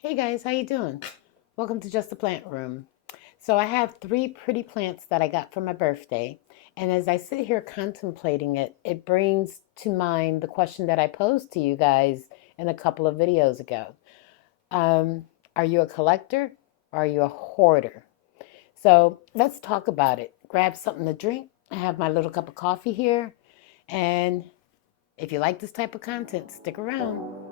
Hey guys, how you doing? Welcome to Just a Plant Room. So I have three pretty plants that I got for my birthday, and as I sit here contemplating it, it brings to mind the question that I posed to you guys in a couple of videos ago. Um, are you a collector or are you a hoarder? So let's talk about it. Grab something to drink. I have my little cup of coffee here, and if you like this type of content, stick around.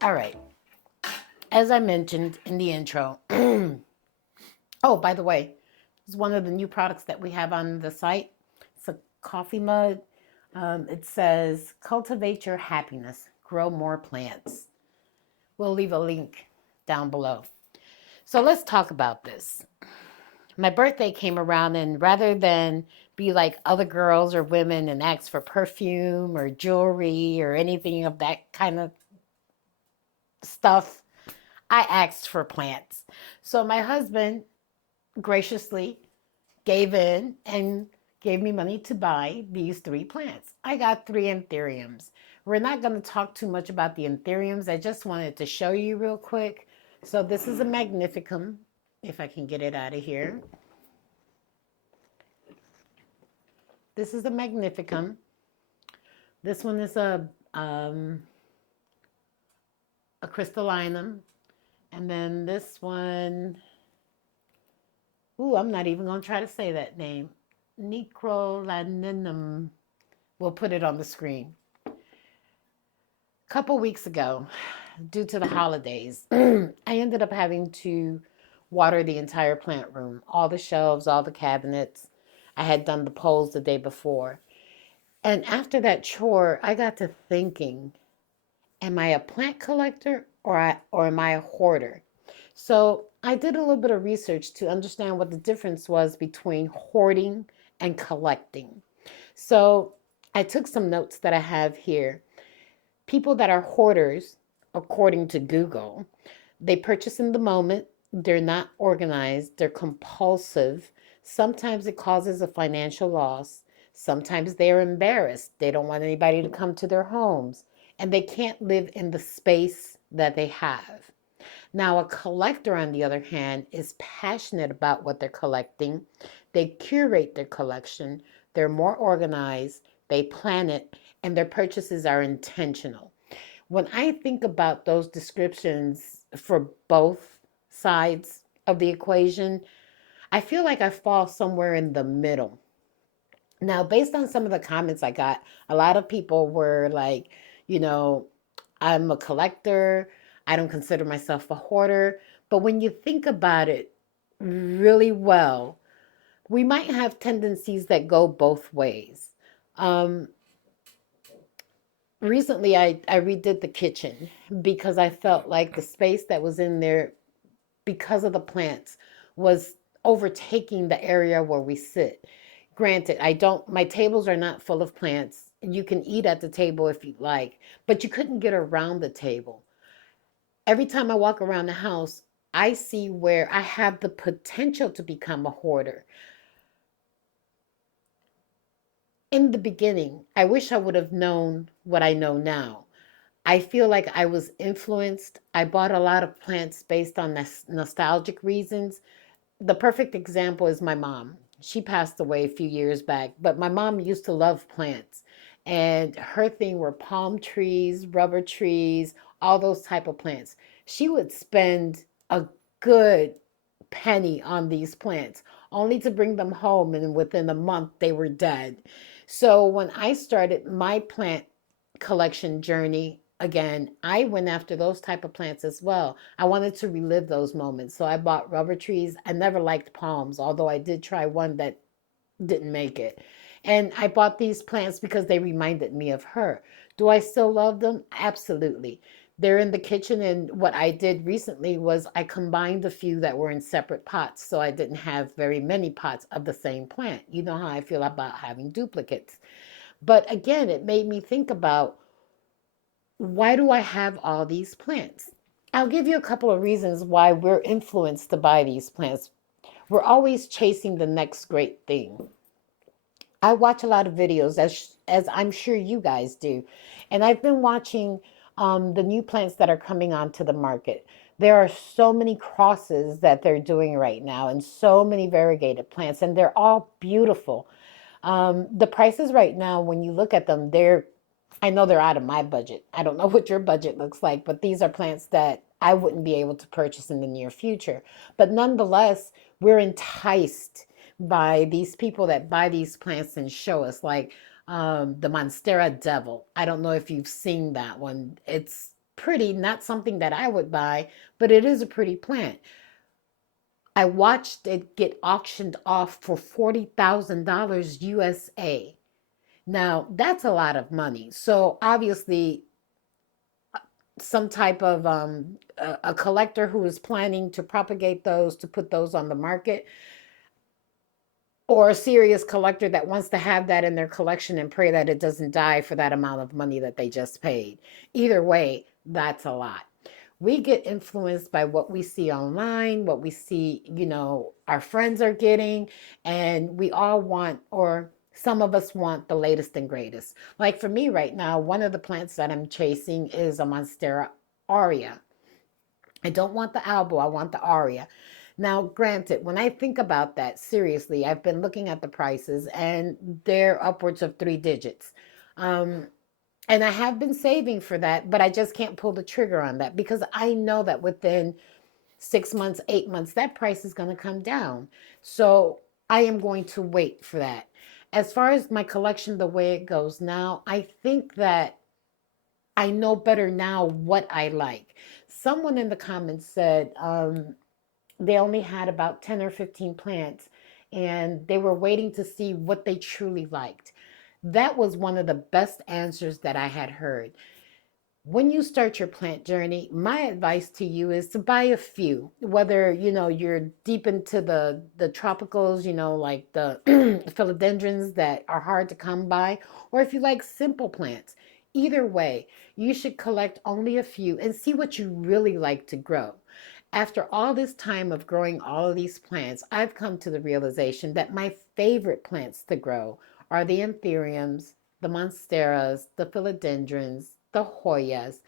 All right. As I mentioned in the intro, oh, by the way, it's one of the new products that we have on the site. It's a coffee mug. It says, cultivate your happiness, grow more plants. We'll leave a link down below. So let's talk about this. My birthday came around, and rather than be like other girls or women and ask for perfume or jewelry or anything of that kind of stuff, I asked for plants. So my husband graciously gave in and gave me money to buy these three plants. I got three antheriums. We're not going to talk too much about the antheriums. I just wanted to show you real quick. So this is a magnificum, if I can get it out of here. This is a magnificum. This one is a crystallinum. And then this one, ooh, I'm not even going to try to say that name. Necrolaninum. We'll put it on the screen. A couple weeks ago, due to the holidays, I ended up having to water the entire plant room, all the shelves, all the cabinets. I had done the poles the day before. And after that chore, I got to thinking, am I a plant collector or am I a hoarder? So I did a little bit of research to understand what the difference was between hoarding and collecting. So I took some notes that I have here. People that are hoarders, according to Google, they purchase in the moment, they're not organized, they're compulsive. Sometimes it causes a financial loss. Sometimes they're embarrassed. They don't want anybody to come to their homes, and they can't live in the space that they have. Now, a collector, on the other hand, is passionate about what they're collecting. They curate their collection, they're more organized, they plan it, and their purchases are intentional. When I think about those descriptions for both sides of the equation, I feel like I fall somewhere in the middle. Now, based on some of the comments I got, a lot of people were like, you know, I'm a collector. I don't consider myself a hoarder. But when you think about it really well, we might have tendencies that go both ways. Um, Recently, I redid the kitchen because I felt like the space that was in there, because of the plants, was overtaking the area where we sit. Granted, I don't, my tables are not full of plants. You can eat at the table if you like, but you couldn't get around the table. Every time I walk around the house, I see where I have the potential to become a hoarder. In the beginning, I wish I would have known what I know now. I feel like I was influenced. I bought a lot of plants based on nostalgic reasons. The perfect example is my mom. She passed away a few years back, but my mom used to love plants. And her thing were palm trees, rubber trees, all those type of plants. She would spend a good penny on these plants only to bring them home, and within a month they were dead. So when I started my plant collection journey again, I went after those type of plants as well. I wanted to relive those moments. So I bought rubber trees. I never liked palms, although I did try one that didn't make it. And I bought these plants because they reminded me of her. Do I still love them? Absolutely. They're in the kitchen, and what I did recently was I combined a few that were in separate pots, so I didn't have very many pots of the same plant. You know how I feel about having duplicates. But again, it made me think about, why do I have all these plants? I'll give you a couple of reasons why we're influenced to buy these plants. We're always chasing the next great thing. I watch a lot of videos, as I'm sure you guys do, and I've been watching the new plants that are coming onto the market. There are so many crosses that they're doing right now, and so many variegated plants, and they're all beautiful. The prices right now, when you look at them, I know they're out of my budget. I don't know what your budget looks like, but these are plants that I wouldn't be able to purchase in the near future. But nonetheless, we're enticed by these people that buy these plants and show us, like the Monstera Devil. I don't know if you've seen that one. It's pretty, not something that I would buy, but it is a pretty plant. I watched it get auctioned off for $40,000 USA. Now, that's a lot of money. So obviously, some type of a collector who is planning to propagate those, to put those on the market, or a serious collector that wants to have that in their collection and pray that it doesn't die for that amount of money that they just paid. Either way, that's a lot. We get influenced by what we see online, what we see, our friends are getting, and we all want, or some of us want, the latest and greatest. Like for me right now, one of the plants that I'm chasing is a Monstera aurea. I don't want the albo, I want the aurea. Now, granted, when I think about that seriously, I've been looking at the prices and they're upwards of three digits. Um, and I have been saving for that, but I just can't pull the trigger on that because I know that within 6 months, 8 months, that price is going to come down. So I am going to wait for that. As far as my collection, the way it goes now, I think that I know better now what I like. Someone in the comments said they only had about 10 or 15 plants and they were waiting to see what they truly liked. That was one of the best answers that I had heard. When you start your plant journey, my advice to you is to buy a few, whether you're deep into the tropicals, like the philodendrons that are hard to come by, or if you like simple plants. Either way, you should collect only a few and see what you really like to grow. After all this time of growing all of these plants, I've come to the realization that my favorite plants to grow are the antheriums, the monsteras, the philodendrons, the Hoyas.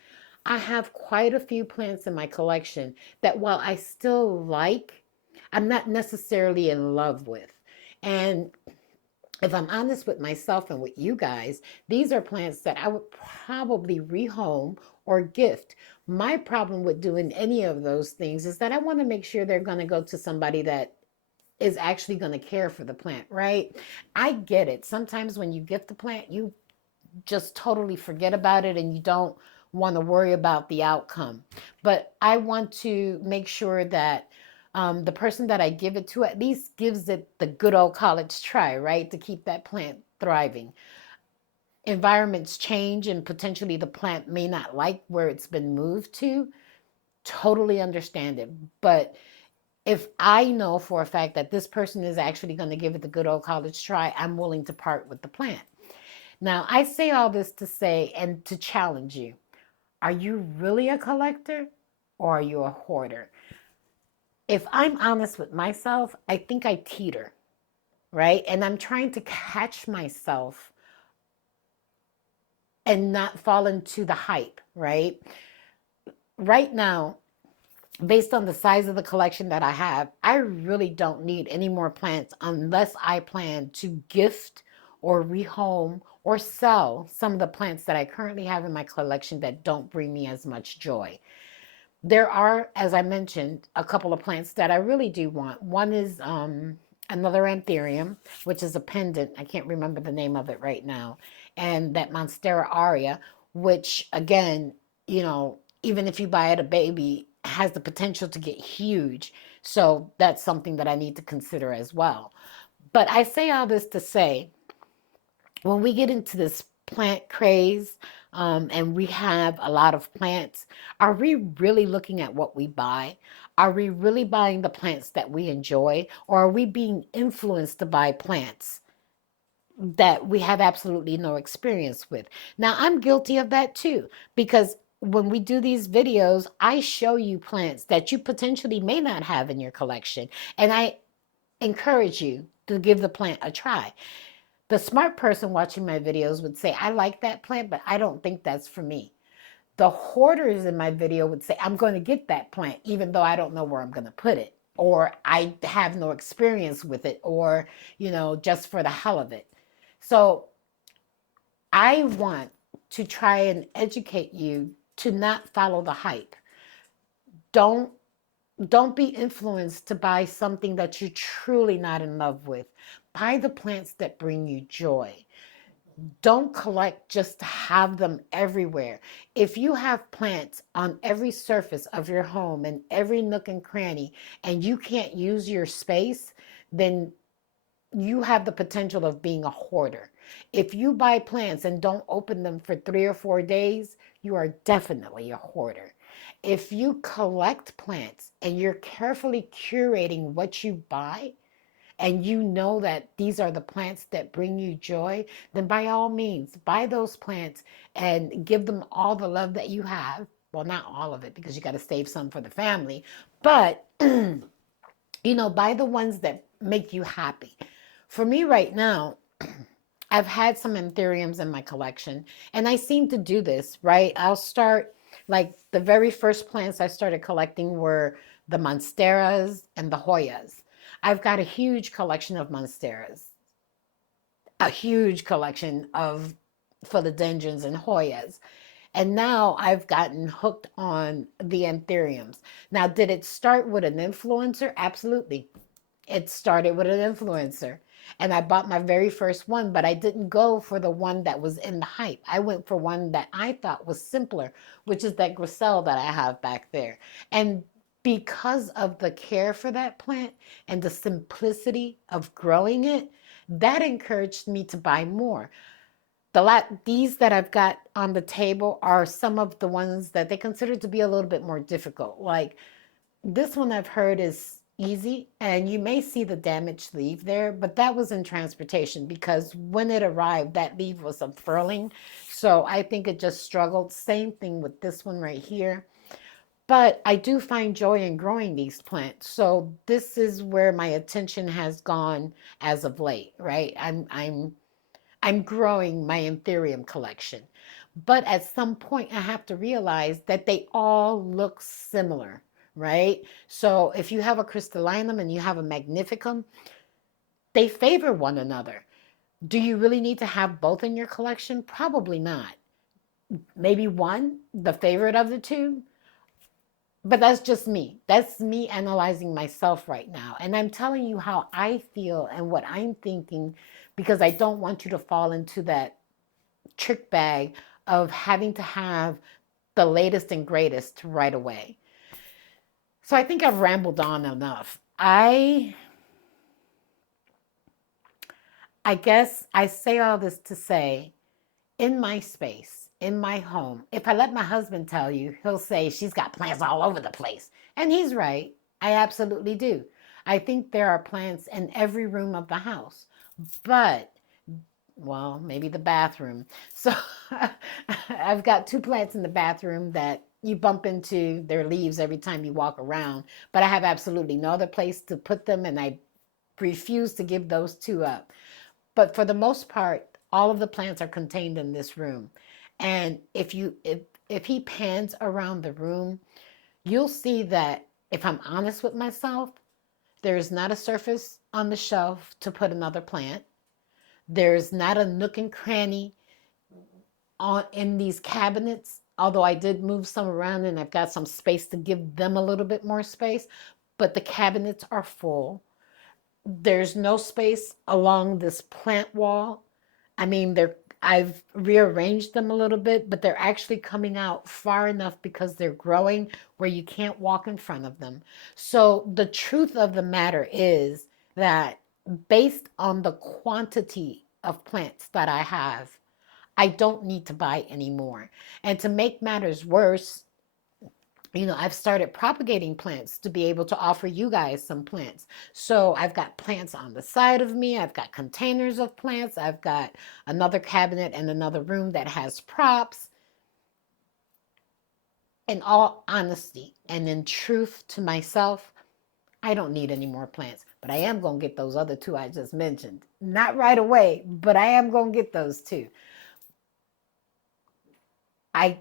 I have quite a few plants in my collection that, while I still like, I'm not necessarily in love with. And if I'm honest with myself and with you guys, these are plants that I would probably rehome or gift. My problem with doing any of those things is that I want to make sure they're going to go to somebody that is actually going to care for the plant, right? I get it. Sometimes when you gift the plant, you just totally forget about it and you don't want to worry about the outcome. But I want to make sure that the person that I give it to at least gives it the good old college try, right? To keep that plant thriving. Environments change and potentially the plant may not like where it's been moved to. Totally understand it. But if I know for a fact that this person is actually going to give it the good old college try, I'm willing to part with the plant. Now, I say all this to say and to challenge you. Are you really a collector or are you a hoarder? If I'm honest with myself, I think I teeter, right? And I'm trying to catch myself and not fall into the hype, right? Right now, based on the size of the collection that I have, I really don't need any more plants unless I plan to gift or rehome or sell some of the plants that I currently have in my collection that don't bring me as much joy. There are, as I mentioned, a couple of plants that I really do want. One is another antherium, which is a pendant. I can't remember the name of it right now. And that Monstera aurea, which again, even if you buy it a baby, has the potential to get huge. So that's something that I need to consider as well. But I say all this to say, when we get into this plant craze, and we have a lot of plants, are we really looking at what we buy? Are we really buying the plants that we enjoy, or are we being influenced to buy plants that we have absolutely no experience with? Now, I'm guilty of that too, because when we do these videos, I show you plants that you potentially may not have in your collection, and I encourage you to give the plant a try. The smart person watching my videos would say, I like that plant, but I don't think that's for me. The hoarders in my video would say, I'm going to get that plant, even though I don't know where I'm going to put it, or I have no experience with it, or, just for the hell of it. So I want to try and educate you to not follow the hype. Don't don't be influenced to buy something that you're truly not in love with. Buy the plants that bring you joy. Don't collect just to have them everywhere. If you have plants on every surface of your home and every nook and cranny, and you can't use your space, then you have the potential of being a hoarder. If you buy plants and don't open them for 3 or 4 days, you are definitely a hoarder. If you collect plants and you're carefully curating what you buy, and you know that these are the plants that bring you joy, then by all means, buy those plants and give them all the love that you have. Well, not all of it, because you got to save some for the family, but buy the ones that make you happy. For me right now, I've had some antheriums in my collection, and I seem to do this, right? I'll start, like, the very first plants I started collecting were the monsteras and the Hoyas. I've got a huge collection of monsteras, a huge collection of philodendrons and Hoyas. And now I've gotten hooked on the antheriums. Now, did it start with an influencer? Absolutely. It started with an influencer. And I bought my very first one, but I didn't go for the one that was in the hype. I went for one that I thought was simpler, which is that griselle that I have back there. And because of the care for that plant and the simplicity of growing it, that encouraged me to buy more. These that I've got on the table are some of the ones that they consider to be a little bit more difficult. Like, this one I've heard is easy, and you may see the damaged leaf there, but that was in transportation, because when it arrived, that leaf was unfurling. So I think it just struggled. Same thing with this one right here. But I do find joy in growing these plants. So this is where my attention has gone as of late, right? I'm growing my anthurium collection. But at some point, I have to realize that they all look similar, right? So if you have a crystallinum and you have a magnificum, they favor one another. Do you really need to have both in your collection? Probably not. Maybe one, the favorite of the two, but that's just me. That's me analyzing myself right now. And I'm telling you how I feel and what I'm thinking, because I don't want you to fall into that trick bag of having to have the latest and greatest right away. So I think I've rambled on enough. I guess I say all this to say, in my space, in my home, if I let my husband tell you, he'll say she's got plants all over the place. And he's right. I absolutely do. I think there are plants in every room of the house. But, well, maybe the bathroom. So I've got two plants in the bathroom that you bump into their leaves every time you walk around. But I have absolutely no other place to put them, and I refuse to give those two up. But for the most part, all of the plants are contained in this room. And if he pans around the room, you'll see that, if I'm honest with myself, there is not a surface on the shelf to put another plant. There's not a nook and cranny in these cabinets, although I did move some around and I've got some space to give them a little bit more space, but the cabinets are full. There's no space along this plant wall. I mean, I've rearranged them a little bit, but they're actually coming out far enough because they're growing where you can't walk in front of them. So the truth of the matter is that, based on the quantity of plants that I have, I don't need to buy anymore. And to make matters worse, I've started propagating plants to be able to offer you guys some plants. So I've got plants on the side of me. I've got containers of plants. I've got another cabinet and another room that has props. In all honesty and in truth to myself, I don't need any more plants, but I am going to get those other two I just mentioned. Not right away, but I am going to get those too. I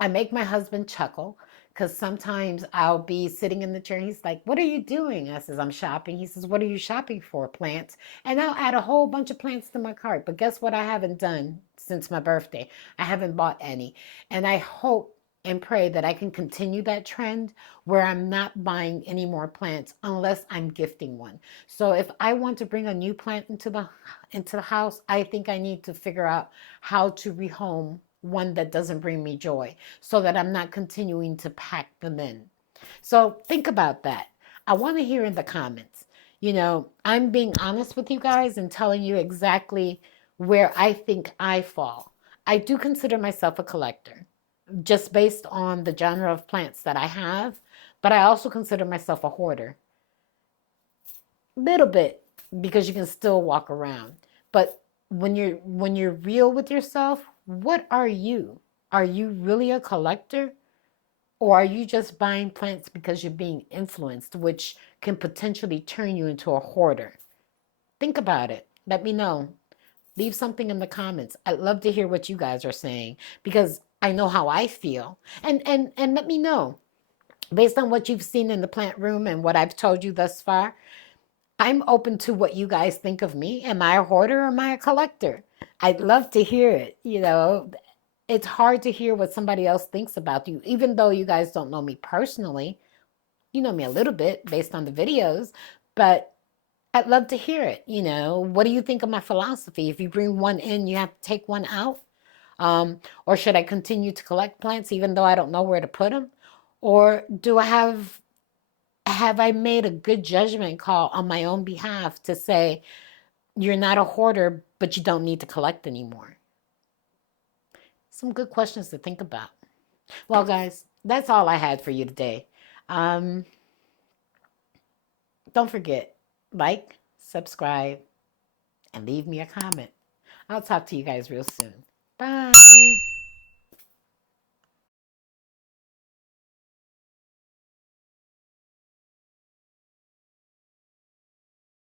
I make my husband chuckle because sometimes I'll be sitting in the chair and he's like, "What are you doing?" I says, "I'm shopping." He says, "What are you shopping for?" Plants. And I'll add a whole bunch of plants to my cart. But guess what I haven't done since my birthday? I haven't bought any. And I hope and pray that I can continue that trend where I'm not buying any more plants unless I'm gifting one. So if I want to bring a new plant into the house, I think I need to figure out how to rehome one that doesn't bring me joy so that I'm not continuing to pack them in. So think about that. I want to hear in the comments. I'm being honest with you guys and telling you exactly where I think I fall. I do consider myself a collector just based on the genre of plants that I have, but I also consider myself a hoarder. Little bit because you can still walk around. But when you're real with yourself, what are you? Are you really a collector? Or are you just buying plants because you're being influenced, which can potentially turn you into a hoarder? Think about it. Let me know. Leave something in the comments. I'd love to hear what you guys are saying because I know how I feel. And let me know. Based on what you've seen in the plant room and what I've told you thus far, I'm open to what you guys think of me. Am I a hoarder or am I a collector? I'd love to hear it. It's hard to hear what somebody else thinks about you, even though you guys don't know me personally. You know me a little bit based on the videos, but I'd love to hear it. What do you think of my philosophy? If you bring one in, you have to take one out. Or should I continue to collect plants even though I don't know where to put them? Or do I have I made a good judgment call on my own behalf to say you're not a hoarder, but you don't need to collect anymore? Some good questions to think about. Well, guys, that's all I had for you today. Um, don't forget, like, subscribe, and leave me a comment. I'll talk to you guys real soon. Bye.